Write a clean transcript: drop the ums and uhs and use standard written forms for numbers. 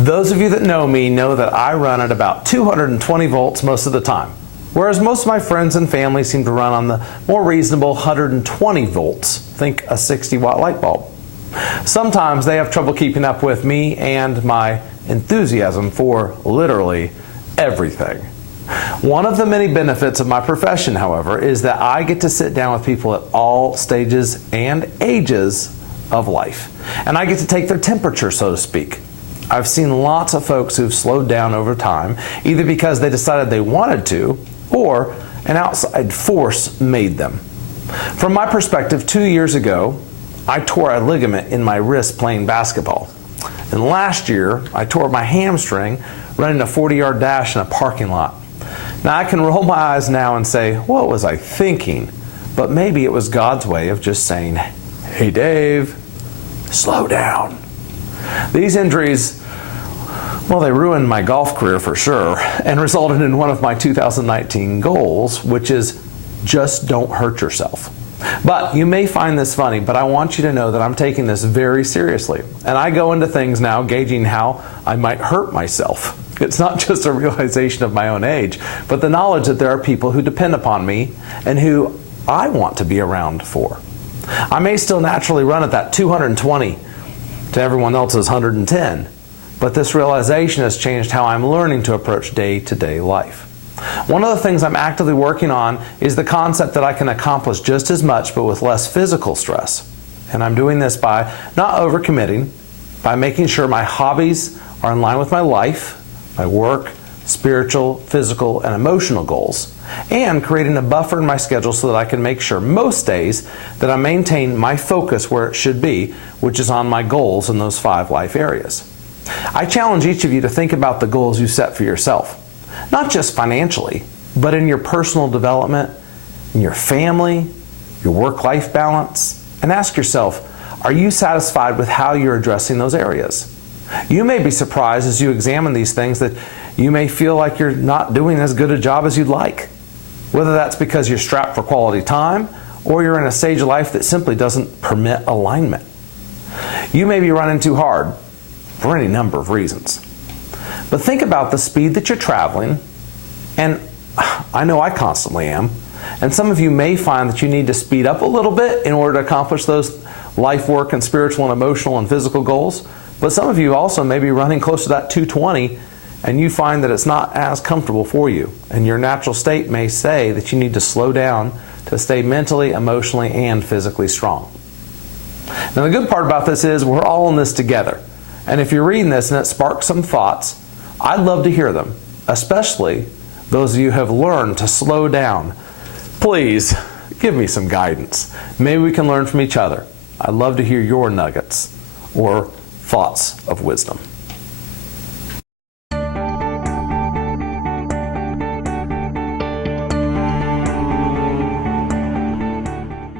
Those of you that know me know that I run at about 220 volts most of the time, whereas most of my friends and family seem to run on the more reasonable 120 volts, think a 60-watt light bulb. Sometimes they have trouble keeping up with me and my enthusiasm for literally everything. One of the many benefits of my profession, however, is that I get to sit down with people at all stages and ages of life, and I get to take their temperature, so to speak. I've seen lots of folks who've slowed down over time, either because they decided they wanted to, or an outside force made them. From my perspective, 2 years ago, I tore a ligament in my wrist playing basketball. And last year, I tore my hamstring running a 40-yard dash in a parking lot. Now, I can roll my eyes now and say, what was I thinking? But maybe it was God's way of just saying, hey, Dave, slow down. These injuries, well, they ruined my golf career for sure, and resulted in one of my 2019 goals, which is just don't hurt yourself. But you may find this funny, but I want you to know that I'm taking this very seriously. And I go into things now gauging how I might hurt myself. It's not just a realization of my own age, but the knowledge that there are people who depend upon me and who I want to be around for. I may still naturally run at that 220 to everyone else's 110, but this realization has changed how I'm learning to approach day-to-day life. One of the things I'm actively working on is the concept that I can accomplish just as much but with less physical stress. And I'm doing this by not overcommitting, by making sure my hobbies are in line with my life, my work, spiritual, physical, and emotional goals, and creating a buffer in my schedule so that I can make sure most days that I maintain my focus where it should be, which is on my goals in those 5 life areas. I challenge each of you to think about the goals you set for yourself, not just financially, but in your personal development, in your family, your work-life balance, and ask yourself, are you satisfied with how you're addressing those areas? You may be surprised as you examine these things that you may feel like you're not doing as good a job as you'd like. Whether that's because you're strapped for quality time or you're in a stage of life that simply doesn't permit alignment. You may be running too hard for any number of reasons. But think about the speed that you're traveling, and I know I constantly am, and some of you may find that you need to speed up a little bit in order to accomplish those life, work, and spiritual and emotional and physical goals. But some of you also may be running close to that 220, and you find that it's not as comfortable for you. And your natural state may say that you need to slow down to stay mentally, emotionally, and physically strong. Now, the good part about this is we're all in this together. And if you're reading this and it sparks some thoughts, I'd love to hear them, especially those of you who have learned to slow down. Please, give me some guidance. Maybe we can learn from each other. I'd love to hear your nuggets or thoughts of wisdom.